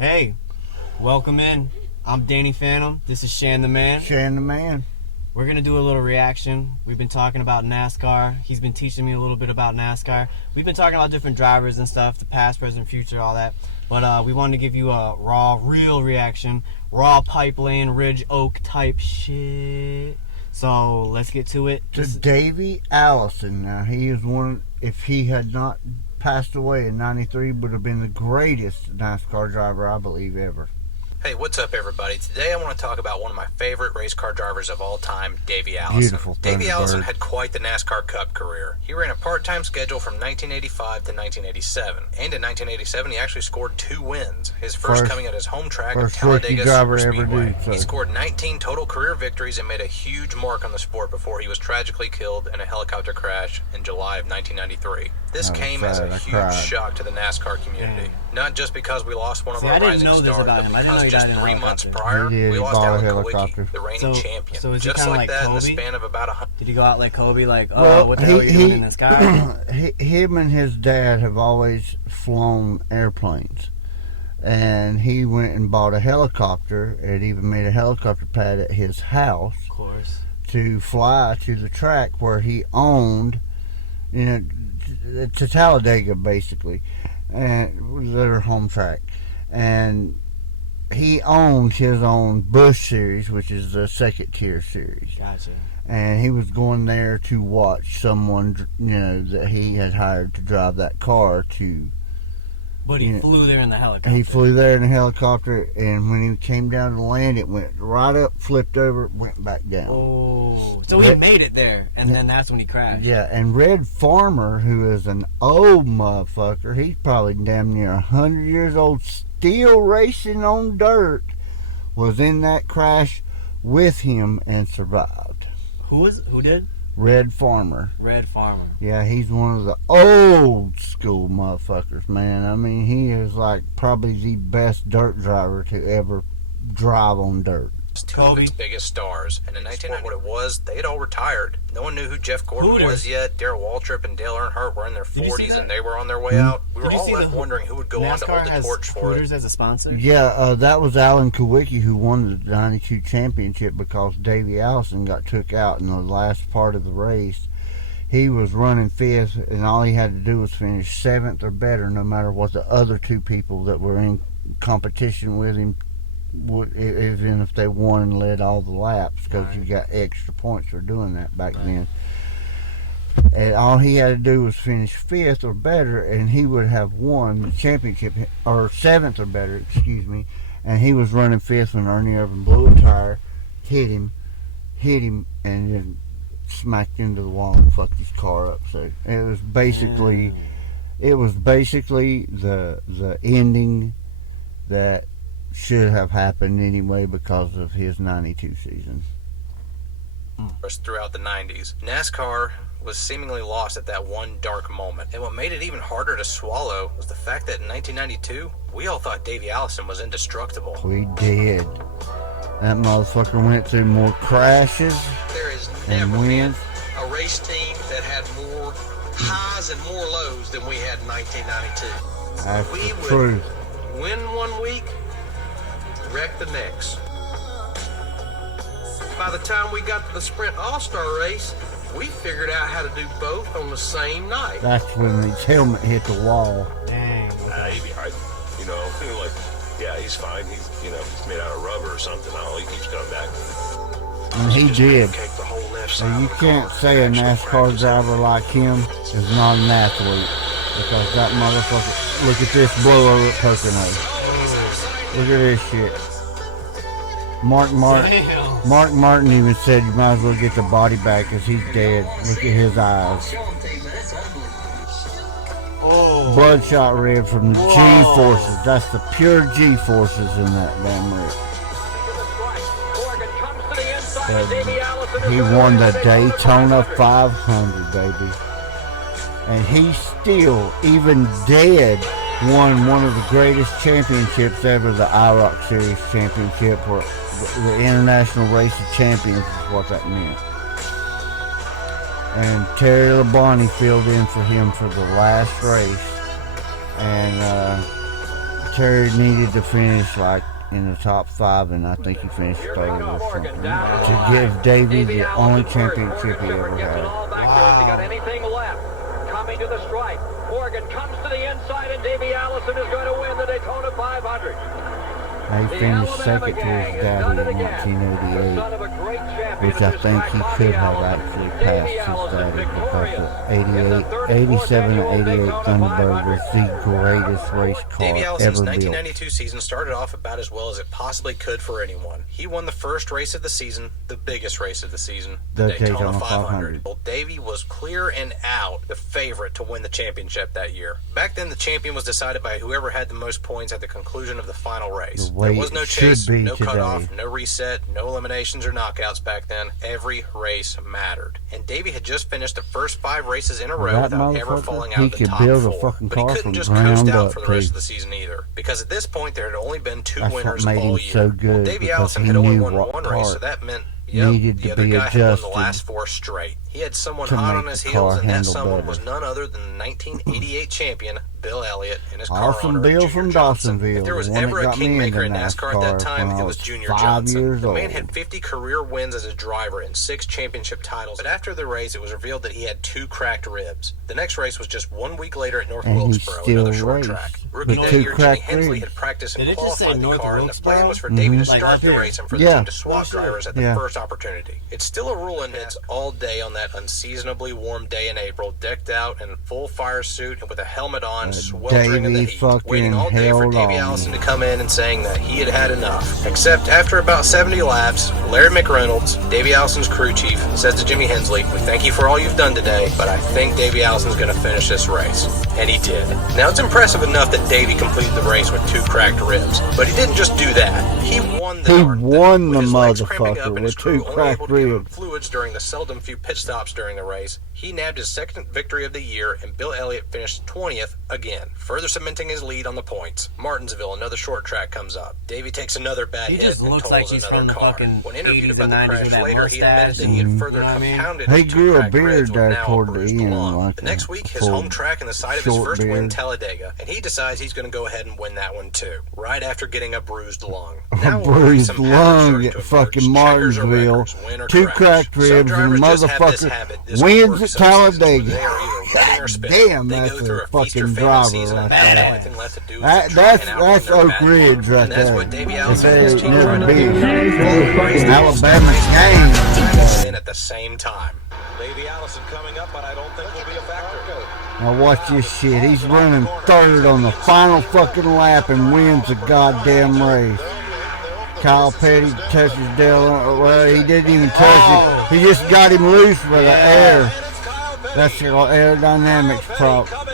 Hey, welcome in. I'm DannyFannem. This is Shan the Man. Shan the Man. We're going to do a little reaction. We've been talking about NASCAR. He's been teaching me a little bit about NASCAR. We've been talking about different drivers and stuff, the past, present, future, all that. But we wanted to give you a raw, real reaction. Raw pipeline, Ridge Oak type shit. So let's get to it. To Davey Allison. Now, he is one, if he had not passed away in 93, would have been the greatest NASCAR driver, I believe, ever. Hey, what's up, everybody? Today I want to talk about one of my favorite race car drivers of all time, Davey Allison. Beautiful. Davey Allison had quite the NASCAR Cup career. He ran a part-time schedule from 1985 to 1987. And in 1987, he actually scored 2 wins. His first coming at his home track of Talladega Superspeedway. He scored 19 total career victories and made a huge mark on the sport before he was tragically killed in a helicopter crash in July of 1993. This came as a huge shock to the NASCAR community. Not just because we lost one of our rising stars, but because just 3 months prior, we lost Alan Kulwicki, the reigning champion. So is just like that, Kobe? in the span of about 100. Did he go out like Kobe? Like, oh, what the hell are you doing in the sky? Him and his dad have always flown airplanes. And he went and bought a helicopter and even made a helicopter pad at his house. Of course. To fly to the track where he owned, to Talladega, basically, and their home track. And he owned his own Bush series, which is the second tier series. Gotcha. And he was going there to watch someone, that he had hired to drive that car to. But he flew there in the helicopter. He flew there in the helicopter, and when he came down to land, it went right up, flipped over, went back down. Oh, so he made it there, and then that's when he crashed. Yeah, and Red Farmer, who is an old motherfucker, he's probably damn near 100 years old, still racing on dirt, was in that crash with him and survived. Who did? Red Farmer. Red Farmer. Yeah, he's one of the old school motherfuckers, man. I mean, he is like probably the best dirt driver to ever drive on dirt. Two of its biggest stars, and in 1990, what it was, they had all retired. No one knew who Jeff Gordon was yet. Darrell Waltrip and Dale Earnhardt were in their 40s, and they were on their way out. We were all left wondering who would go on to hold the torch for it. As a sponsor? Yeah, that was Alan Kulwicki who won the 92 championship because Davey Allison got took out in the last part of the race. He was running 5th, and all he had to do was finish 7th or better, no matter what the other 2 people that were in competition with him, even if they won and led all the laps, because you got extra points for doing that back then. And all he had to do was finish 5th or better, and he would have won the championship, or 7th or better, excuse me. And he was running 5th when Ernie Irvan blew a tire, hit him, and then smacked into the wall and fucked his car up. So it was basically, the ending that should have happened anyway because of his 92 season. Throughout the 90s, NASCAR was seemingly lost at that one dark moment. And what made it even harder to swallow was the fact that in 1992, we all thought Davey Allison was indestructible. We did. That motherfucker went through more crashes there has and never wins. been a race team that had more highs and more lows than we had in 1992. That's We the would truth. win one week, wreck the next. By the time we got to the Sprint All-Star race, we figured out how to do both on the same night. That's when his helmet hit the wall. Dang. He'd be hard. Like, yeah, he's fine. He's made out of rubber or something. He keeps coming back. And he did. The whole left And side you of the can't car. say a Actual NASCAR practice. driver like him is not an athlete. Because that motherfucker, look at this blow over at Pocono. Look at this shit. Mark Martin even said you might as well get the body back because he's dead. Look at his eyes. Oh. Bloodshot red from the G-forces. That's the pure G-forces in that damn rig. He won the Daytona 500, baby. And he still, even dead, won one of the greatest championships ever, the IROC Series Championship, where the International Race of Champions is what that meant. And Terry Labonte filled in for him for the last race. And Terry needed to finish like in the top 5, and I think he finished 3rd or something to give Davey the only championship he ever had. Wow. Anything left? Coming to the stripe. Morgan comes to the inside, and Davey Allison is going to win the Daytona 500. He finished second to his daddy in 1988, which I think he could have actually passed his daddy because the 87 and 88 Thunderbird was the greatest race car Davey Allison's ever 1992 built. season started off about as well as it possibly could for anyone. He won the first race of the season, the biggest race of the season, the Daytona 500. Well, Davey was clear and out the favorite to win the championship that year. Back then, the champion was decided by whoever had the most points at the conclusion of the final race. There was no chase, no cutoff, no reset, no eliminations or knockouts back then. Every race mattered. And Davey had just finished the first 5 races in a row without ever falling out of the top 4. But he couldn't just coast out for the rest of the season either, because at this point there had only been 2 winners all year. So good, well, Davey Allison had only won 1 race, so that meant the other guy had won the last 4 straight. He had someone hot on his heels, and that someone was none other than the 1988 champion, Bill Elliott, and his car owner, Bill Junior from Johnson. Dawsonville. If there was ever a kingmaker in NASCAR at that time, it was Junior Johnson. The man had 50 career wins as a driver and 6 championship titles, but after the race, it was revealed that he had 2 cracked ribs. The next race was just 1 week later at North Wilkesboro, another short track. Rookie that year, Jimmy Hensley had practiced and qualified the car, and the plan was for Davey to start the race and for the team to swap drivers at the first opportunity. It's still a rule in NITS all day on that unseasonably warm day in April, decked out in full fire suit and with a helmet on, sweltering in the heat, waiting all day for Davey Allison to come in and saying that he had had enough. Except after about 70 laps, Larry McReynolds, Davey Allison's crew chief, says to Jimmy Hensley, "We thank you for all you've done today, but I think Davey Allison's going to finish this race." And he did. Now, it's impressive enough that Davey completed the race with 2 cracked ribs, but he didn't just do that. He won the motherfucker with 2 cracked ribs. Fluids during the seldom few pit stops during the race. He nabbed his 2nd victory of the year, and Bill Elliott finished 20th again, further cementing his lead on the points. Martinsville, another short track, comes up. Davey takes another bad hit and looks totals like he's another from the car. fucking When interviewed 80s about and the 90s crash with that later, he admitted that he had further compounded He his grew 2 a cracked beard ribs with there now a toward the bruised end. lung. Like the next week, his home track and the site of his first win, Talladega, and he decides he's going to go ahead and win that one too, right after getting a bruised lung. Now A bruised lung at fucking Martinsville, 2 cracked ribs, and motherfucker wins at Talladega. Damn, that's a fucking driver right there. That's Oak Ridge right there. If they never beat Alabama game. At the same time. Davey Allison coming up, but I don't think will be a factor. Now watch this shit. He's running 3rd on the final fucking lap and wins the goddamn race. Kyle Petty touches Dale. Well, he didn't even touch it. He just got him loose for the air. That's the aerodynamics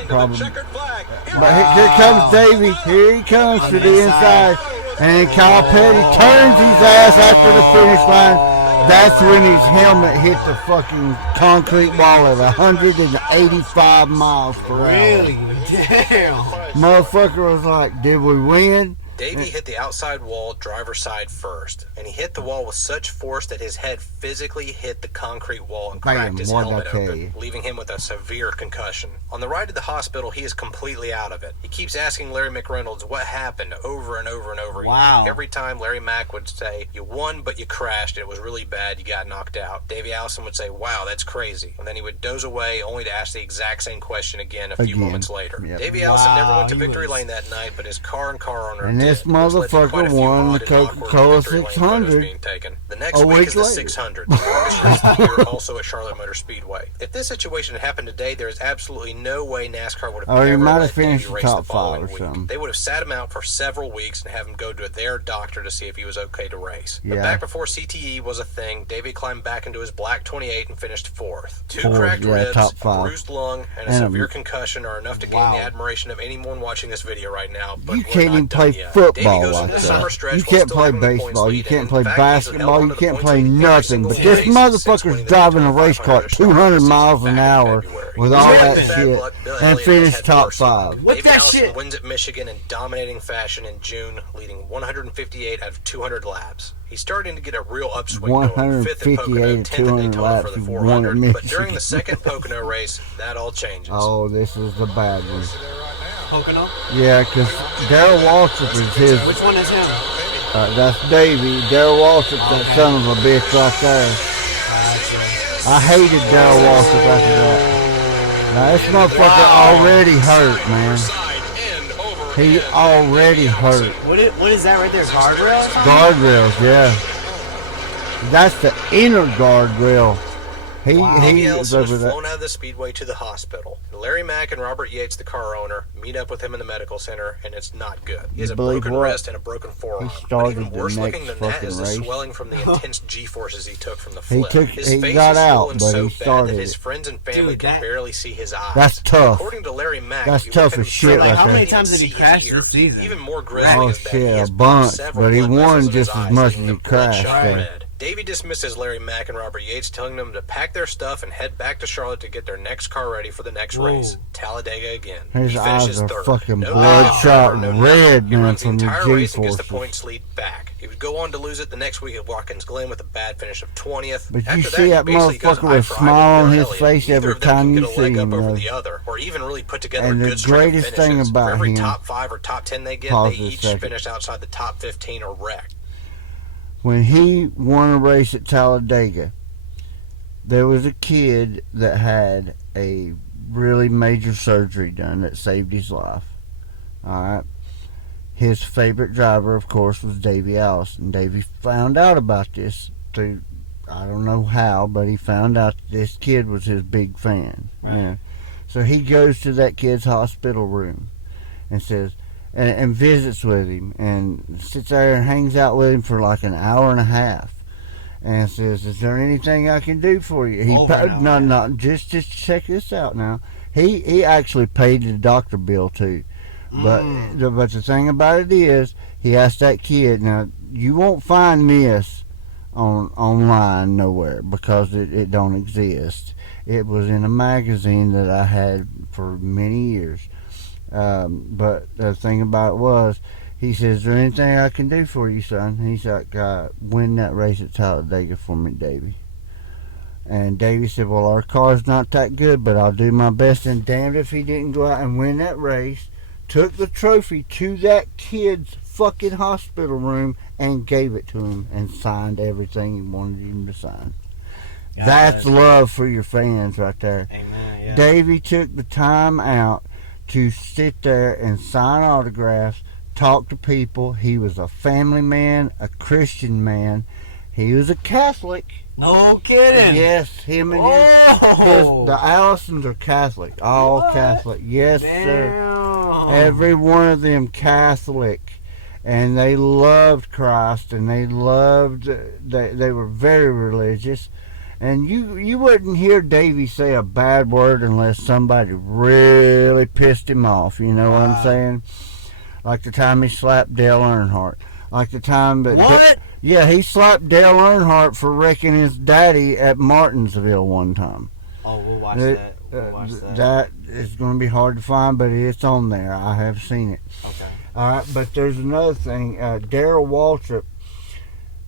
problem. But here comes Davey. Here he comes to the inside. And Kyle Petty turns his ass after the finish line. That's when his helmet hit the fucking concrete wall at 185 miles per hour. Really? Damn. Motherfucker was like, did we win? Davey hit the outside wall, driver's side first, and he hit the wall with such force that his head physically hit the concrete wall and cracked his helmet open, leaving him with a severe concussion. On the ride to the hospital, he is completely out of it. He keeps asking Larry McReynolds what happened over and over and over again. Every time Larry Mack would say, "You won, but you crashed. It was really bad. You got knocked out." Davey Allison would say, "Wow, that's crazy." And then he would doze away, only to ask the exact same question again a few moments later. Davey Allison never went to victory lane that night, but his car and car owner did. This motherfucker won the Coca-Cola 600 the next week is the 600, the longest race of the year, also at Charlotte Motor Speedway. If this situation had happened today, there is absolutely no way NASCAR would have ever let Davey race the following week. They would have sat him out for several weeks and have him go to their doctor to see if he was okay to race. But back before CTE was a thing, Davey climbed back into his black 28 and finished 4th. 2 cracked ribs, a bruised lung, and a severe concussion are enough to gain the admiration of anyone watching this video right now. But you can't even play football like that. You can't play baseball. You can't play basketball. You can't play nothing. But this motherfucker's driving a race car at 200 miles an hour with all that shit and finished top 5. Davey Allison wins at Michigan in dominating fashion in June, leading 158 out of 200 laps. He's starting to get a real upswing going. 5th at Pocono, 10th at Daytona for the 400. But during the 2nd Pocono race, that all changes. Oh, this is the bad one. Pocono? Yeah, because Darrell Waltrip is his. Which one is him? That's Davey. Darrell Waltrip, that son of a bitch right there. Gotcha. I hated Darrell Waltrip after that. Now, this motherfucker already hurt, man. He already hurt. What is that right there? Guardrails? Guardrails, yeah. That's the inner guardrail. He was was over there. flown out of the speedway to the hospital. Larry Mack and Robert Yates, the car owner, meet up with him in the medical center, and it's not good. He has a broken wrist and a broken forearm. But even worse looking than that is the swelling from the intense G-forces he took from the flip. His face is swollen so bad that his friends and family can barely see his eyes. That's tough. According to Larry Mack, that's tough as shit right there. How many times did he crash this season? Even more grisly oh is that he shit, has a bunch, several but he blood won vessels in his just as eyes, much as leaving he them bloodshot crashed. red. Davey dismisses Larry Mack and Robert Yates, telling them to pack their stuff and head back to Charlotte to get their next car ready for the next race, Talladega again. His eyes are third. fucking bloodshot red, He man, runs the from the entire race and gets G-forces. the points lead back. He would go on to lose it the next week at Watkins Glen with a bad finish of 20th. But After you see that basically goes motherfucker with a eye for eye smile on with his Elliott. face Neither every of them can time get you a see leg him. up over the other, or even really put together And a the good string of greatest finishes. thing about For every him- top 5 or top 10 they get, Pause they a each second. finish outside the top 15 or wrecked. When he won a race at Talladega, there was a kid that had a really major surgery done that saved his life. Alright. His favorite driver, of course, was Davey Allison. Davey found out about this through, I don't know how, but he found out that this kid was his big fan. Right. Yeah. So he goes to that kid's hospital room and says, and visits with him and sits there and hangs out with him for like an hour and a half. And says, "Is there anything I can do for you?" Just check this out now. He actually paid the doctor bill too. But the thing about it is, he asked that kid. Now you won't find this online nowhere because it don't exist. It was in a magazine that I had for many years. But the thing about it was, he says, "Is there anything I can do for you, son?" And he's like, "Win that race at Talladega for me, Davey." And Davey said, "Well, our car's not that good, but I'll do my best." And damned if he didn't go out and win that race. Took the trophy to that kid's fucking hospital room and gave it to him and signed everything he wanted him to sign. That's love for your fans right there. Amen, yeah. Davey took the time out to sit there and sign autographs, talk to people. He was a family man, a Christian man. He was a Catholic. No kidding. Yes, him and the Allisons are Catholic. All Catholic. Yes, sir. Every one of them Catholic. And they loved Christ, and they were very religious. And you wouldn't hear Davey say a bad word unless somebody really pissed him off. You know what I'm saying? Like the time he slapped Dale Earnhardt. Like the time that... What? Yeah, he slapped Dale Earnhardt for wrecking his daddy at Martinsville one time. Oh, we'll watch that. We'll watch that. That is going to be hard to find, but it's on there. I have seen it. Okay. All right, but there's another thing. Darrell Waltrip...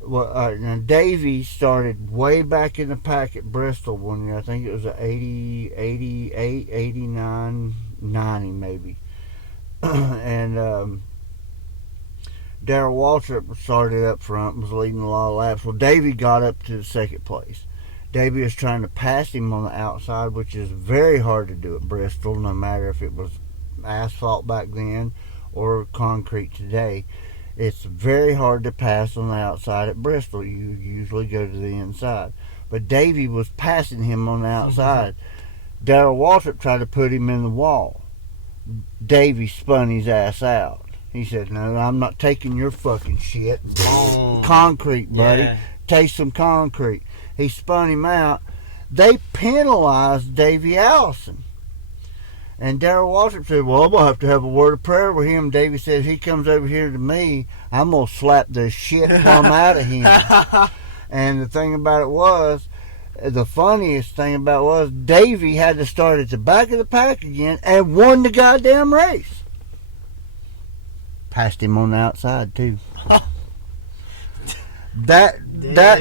now Davey started way back in the pack at Bristol one year. I think it was 80, 88, 89, 90 maybe. And Darrell Waltrip started up front, was leading a lot of laps. Well, Davey got up to the second place. Davey was trying to pass him on the outside, which is very hard to do at Bristol, no matter if it was asphalt back then or concrete today. It's very hard to pass on the outside at Bristol. You usually go to the inside. But Davey was passing him on the outside. Darrell Waltrip tried to put him in the wall. Davey spun his ass out. He said, "No, I'm not taking your fucking shit. Concrete, buddy. Yeah. Taste some concrete." He spun him out. They penalized Davey Allison. And Darrell Waltrip said, "Well, I'm going to have a word of prayer with him." Davey said, "If he comes over here to me, I'm going to slap the shit plumb out of him." And the thing about it was, the funniest thing about it was, Davey had to start at the back of the pack again and won the goddamn race. Passed him on the outside, too. That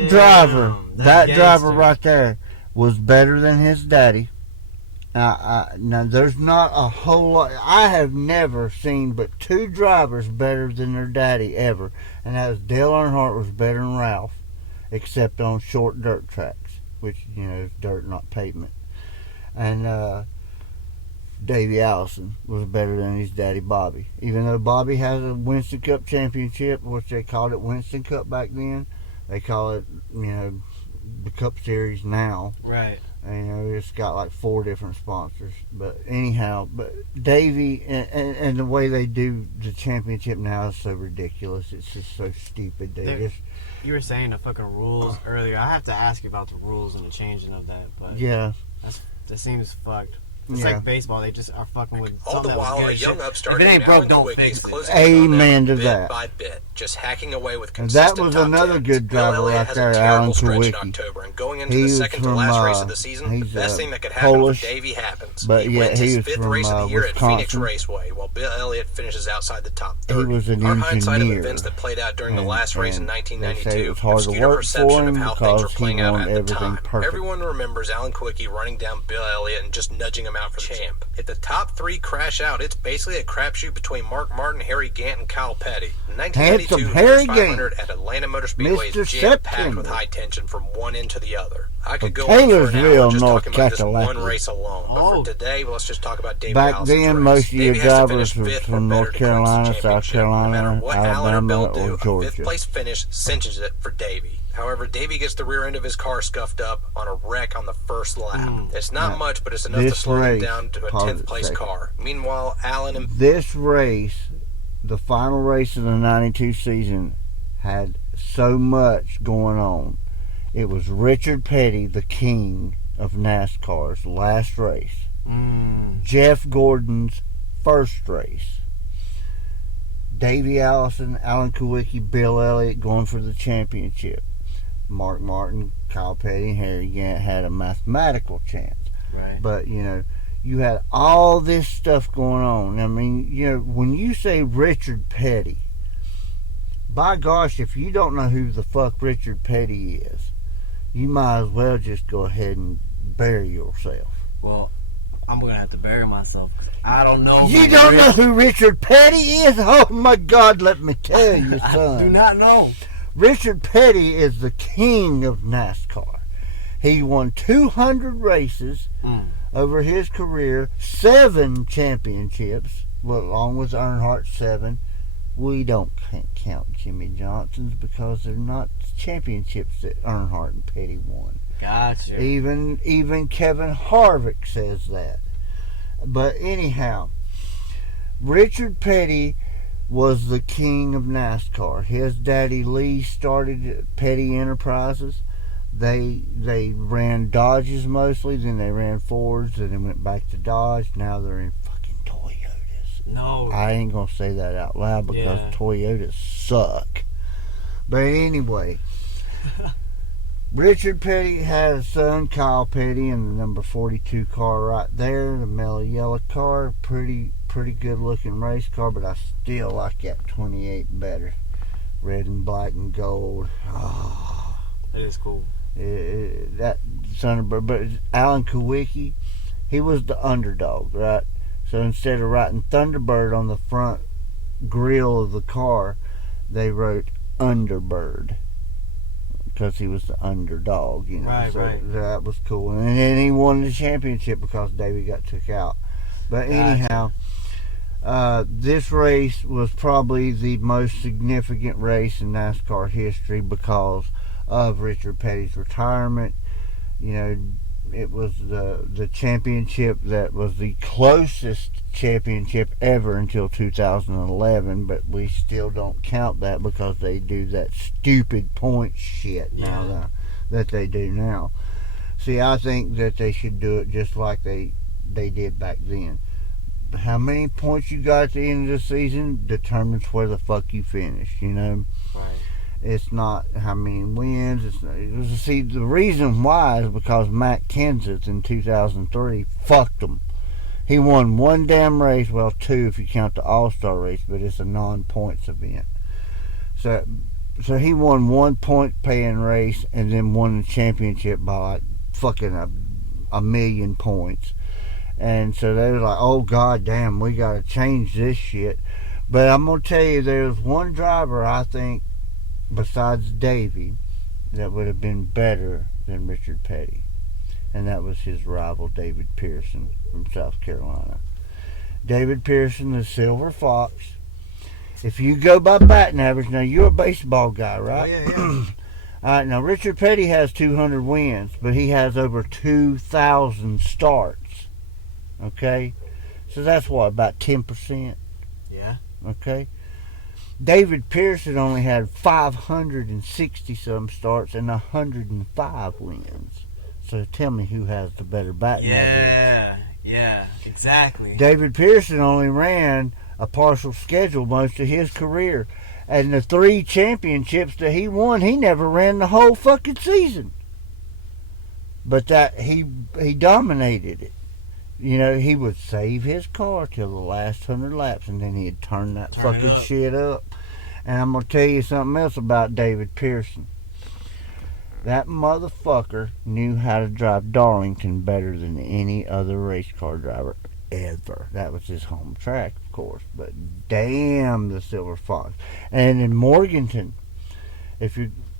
driver right there was better than his daddy. Now, there's not a whole lot. I have never seen but 2 drivers better than their daddy ever, and that was Dale Earnhardt was better than Ralph, except on short dirt tracks, which, is dirt, not pavement. And Davey Allison was better than his daddy Bobby. Even though Bobby has a Winston Cup championship, which they called it Winston Cup back then, they call it, the Cup Series now. Right. And, it's got like 4 different sponsors. But anyhow, Davey and the way they do the championship now is so ridiculous. It's just so stupid. You were saying the fucking rules earlier. I have to ask you about the rules and the changing of that. But yeah, that seems fucked. It's like baseball. They just are fucking with all the while a young upstart. If it ain't broke, don't fix it. Amen to that. Bit by bit, just hacking away with And consistent that was another good driver right there, Alan Kulwicki. And going into the second to last race of the season, the best thing that could happen Polish, for Davey happens. But he wins his 5th race of the year Wisconsin. at Phoenix Raceway, while Bill Elliott finishes outside the top 30. He was an Our engineer. hindsight of events that played out during the last race in 1992 obscured a perception of how things were playing out at the time. Everyone remembers Alan Kulwicki running down Bill Elliott and just nudging him out for the champ. If the top 3 crash out, it's basically a crapshoot between Mark Martin, Harry Gant, and Kyle Petty. 1992 Harry 500 at Atlanta Motor Speedway is jam-packed with high tension from one end to the other. I could go on for an hour just talking about this one race alone, but for today, let's just talk about Davey Allison's Back then, race. most of your Davey has to drivers finish were fifth from or better North to clinch the Carolina, South championship. Carolina, No matter what Allen or Alabama, Bill do, or a Georgia. 5th place finish cinches it for Davey. However, Davey gets the rear end of his car scuffed up on a wreck on the first lap. It's not much, but it's enough to slow him down to a 10th place car. Meanwhile, Allen and this race, the final race of the 92 season, had so much going on. It was Richard Petty, the king of NASCAR's last race. Jeff Gordon's first race. Davey Allison, Alan Kulwicki, Bill Elliott going for the championship. Mark Martin, Kyle Petty, and Harry Gant had a mathematical chance. Right. But, you had all this stuff going on. I mean, when you say Richard Petty, by gosh, if you don't know who the fuck Richard Petty is, you might as well just go ahead and bury yourself. Well, I'm going to have to bury myself. I don't know. You don't know who Richard Petty is? Oh my God, let me tell you, son. I do not know. Richard Petty is the king of NASCAR. He won 200 races over his career, 7 championships, along with Earnhardt 7. We don't count Jimmy Johnson's because they're not championships that Earnhardt and Petty won. Gotcha. Even Kevin Harvick says that. But anyhow, Richard Petty was the king of NASCAR. His daddy Lee started Petty Enterprises. They ran Dodges mostly, then they ran Fords, and then went back to Dodge. Now they're in fucking Toyotas. No. I ain't gonna say that out loud because Toyotas suck. But anyway, Richard Petty had a son, Kyle Petty, in the number 42 car right there, the mellow yellow car. Pretty good looking race car, but I still like that 28 better. Red and black and gold. Oh, that is cool. That Thunderbird. But Alan Kulwicki, he was the underdog, right? So instead of writing Thunderbird on the front grill of the car, they wrote Underbird, because he was the underdog, Right, so right. That was cool. And then he won the championship because Davey got took out. But anyhow, this race was probably the most significant race in NASCAR history because of Richard Petty's retirement. It was the championship that was the closest championship ever until 2011, but we still don't count that because they do that stupid point shit now that they do now. See, I think that they should do it just like they did back then. How many points you got at the end of the season determines where the fuck you finish, Right. It's not how many wins. See, the reason why is because Matt Kenseth in 2003 fucked them. He won 1 damn race, well 2 if you count the All-Star race, but it's a non-points event. So he won 1 point paying race and then won the championship by like fucking a million points. And so they were like, oh, god damn, we got to change this shit. But I'm going to tell you, there's one driver, I think, besides Davey, that would have been better than Richard Petty. And that was his rival, David Pearson from South Carolina. David Pearson, the Silver Fox. If you go by batting average, now you're a baseball guy, right? Oh, yeah. All right, now Richard Petty has 200 wins, but he has over 2,000 starts. Okay? So that's what, about 10%? Yeah. Okay? David Pearson only had 560 some starts and 105 wins. So tell me who has the better batting average. Yeah, exactly. David Pearson only ran a partial schedule most of his career. And the 3 championships that he won, he never ran the whole fucking season. But that he dominated it. You know, he would save his car till the last 100 laps, and then he'd turn that fucking shit up. And I'm going to tell you something else about David Pearson. That motherfucker knew how to drive Darlington better than any other race car driver ever. That was his home track, of course. But damn, the Silver Fox. And in Morganton,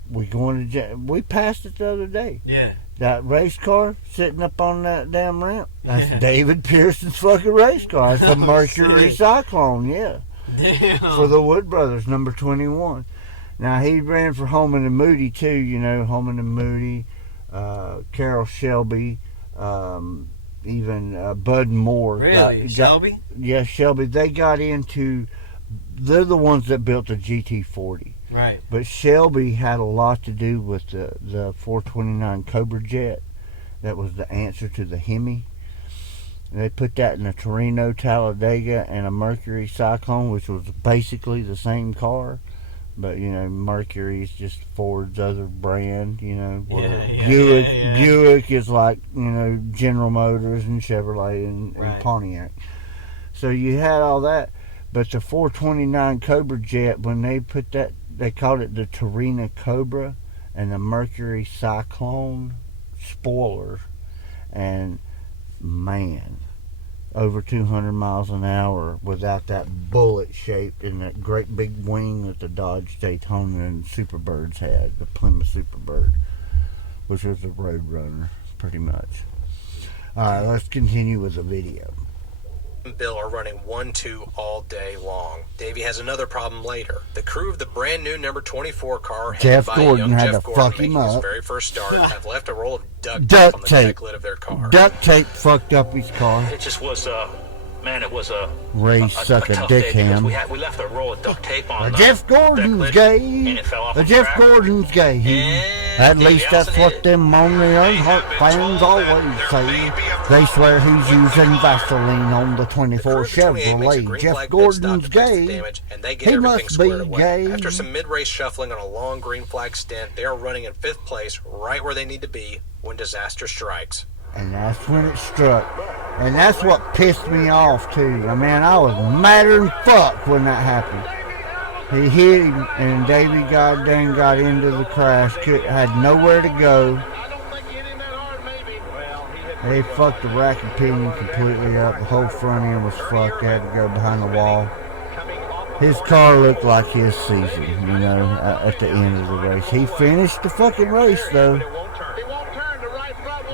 we passed it the other day. Yeah. That race car sitting up on that damn ramp, that's David Pearson's fucking race car. It's a Mercury Cyclone, yeah. Damn. For the Wood Brothers, number 21. Now, he ran for Holman and Moody, too, you know, Holman and Moody, Carroll Shelby, even Bud Moore. Really? Shelby? Yeah, Shelby. They're the ones that built the GT40. Right. But Shelby had a lot to do with the 429 Cobra Jet. That was the answer to the Hemi. And they put that in a Torino Talladega and a Mercury Cyclone, which was basically the same car. But, you know, Mercury is just Ford's other brand, you know. Buick is like, you know, General Motors and Chevrolet and Pontiac. So you had all that. But the 429 Cobra Jet, when they put that, they called it the Torino Cobra and the Mercury Cyclone spoilers. And, man, over 200 miles an hour without that bullet shaped and that great big wing that the Dodge Daytona and Superbirds had, the Plymouth Superbird, which was a road runner, pretty much. Alright, let's continue with the video. Bill are running 1-2 all day long. Davey has another problem later. The crew of the brand new number 24 car, Jeff headed by Gordon, young had Jeff to Gordon, fuck him making up. his very first start, have left a roll of duct tape Duct on the tape. deck lid of their car. Duct tape fucked up his car. It just was, man, it was a Ray suck a tough dick day ham. because we left a roll of duct tape on Jeff Gordon's deck lid, gay. and it fell off the Jeff track. Gordon's gay. At Davey least that's Allison what hit. them Lonely Earnhardt fans always say. They swear he's using Vaseline on the 24 Chevrolet. Jeff Gordon's gay. He must be gay. After some mid-race shuffling on a long green flag stint, they are running in 5th place, right where they need to be when disaster strikes. And that's when it struck. And that's what pissed me off too. I mean, I was madder than fuck when that happened. He hit him, and Davey goddamn got into the crash. Had nowhere to go. They fucked the rack and pinion completely up. The whole front end was fucked. They had to go behind the wall. His car looked like his season, you know, at the end of the race. He finished the fucking race, though.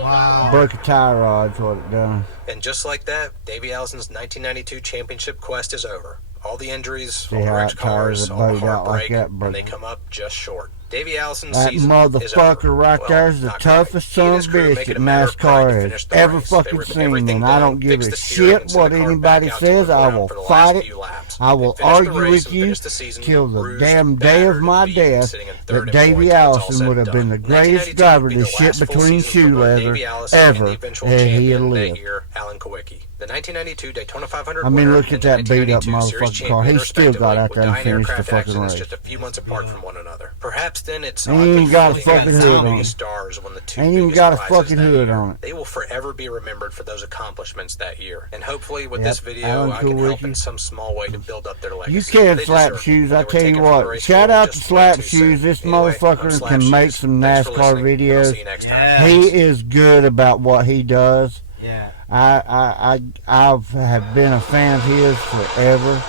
Wow. Broke a tie rod's what it done. And just like that, Davey Allison's 1992 championship quest is over. All the injuries, See all the how wrecked it tires cars, a all the boat out like heartbreak, that, and broke. they come up just short. Davey Allison's That season motherfucker is over. right Well, there is the not toughest quite. He son and of his a crew bitch make it that a matter of pride to NASCAR finish has the ever race. fucking They ripped seen, everything and I down, don't give fixed a the steering, shit and sent what the car anybody back out to says. the I ground will for the fight last it. few laps. I will They finished the argue race with and you finished the season till the bruised, damn day of battered, my and beaten, death sitting in third that and Davey fourth till it's all Allison said would and have been done. the greatest 1992 driver would be to the shit last full between season shoe for both leather Davey Allison and ever, the eventual and champion he'd that live. year, Alan Kowicki. The 1992 Daytona 500 I mean, winner look at and the that beat up 1992 series motherfucking car. champion, He still got respectively, out there would and die in finished the aircraft fucking accidents race. just a few months apart from one another. Perhaps then it's Ain't even got a oddly fucking fitting that hood the two on biggest it. stars won the two Ain't even biggest got a prizes fucking that hood year. on it. They will forever be remembered for those accomplishments that year. And hopefully with Yep, this video, Alan I can help Kowicki. in some small way to build up their legacy. You can They slap deserve it. shoes. They I were tell taken you from the what. race Shout field out to just Slap way too Shoes. soon. This Anyway, I'm motherfucker Slap can Shoes. make some Thanks for NASCAR listening, and I'll videos. see you next time. Yeah. He is good about what he does. Yeah. I have been a fan of his forever.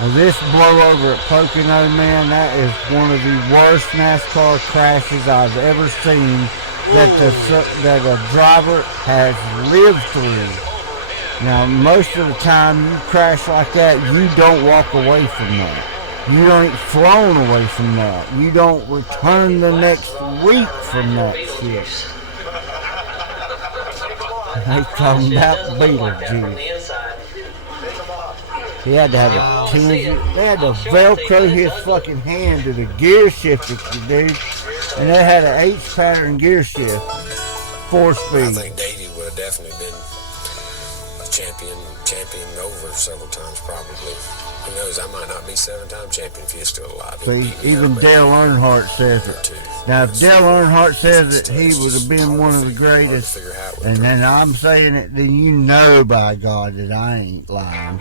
Now this blowover at Pocono, man, that is one of the worst NASCAR crashes I've ever seen that a driver has lived through. Now, most of the time you crash like that, you don't walk away from that. You ain't flown away from that. You don't return the next week from that shit. They talking about Beetlejuice. He had to have a tinge. They had to Velcro his fucking hand to the gear shifter, dude. And they had an H pattern gear shift. 4-speed. I think Davey would have definitely been a champion over several times, probably. Who knows, I might not be 7-time champion if he's still alive. See, even Dale Earnhardt says it. Now, if Dale Earnhardt says that he would have been one of the greatest, and then I'm saying it, then you know by God that I ain't lying.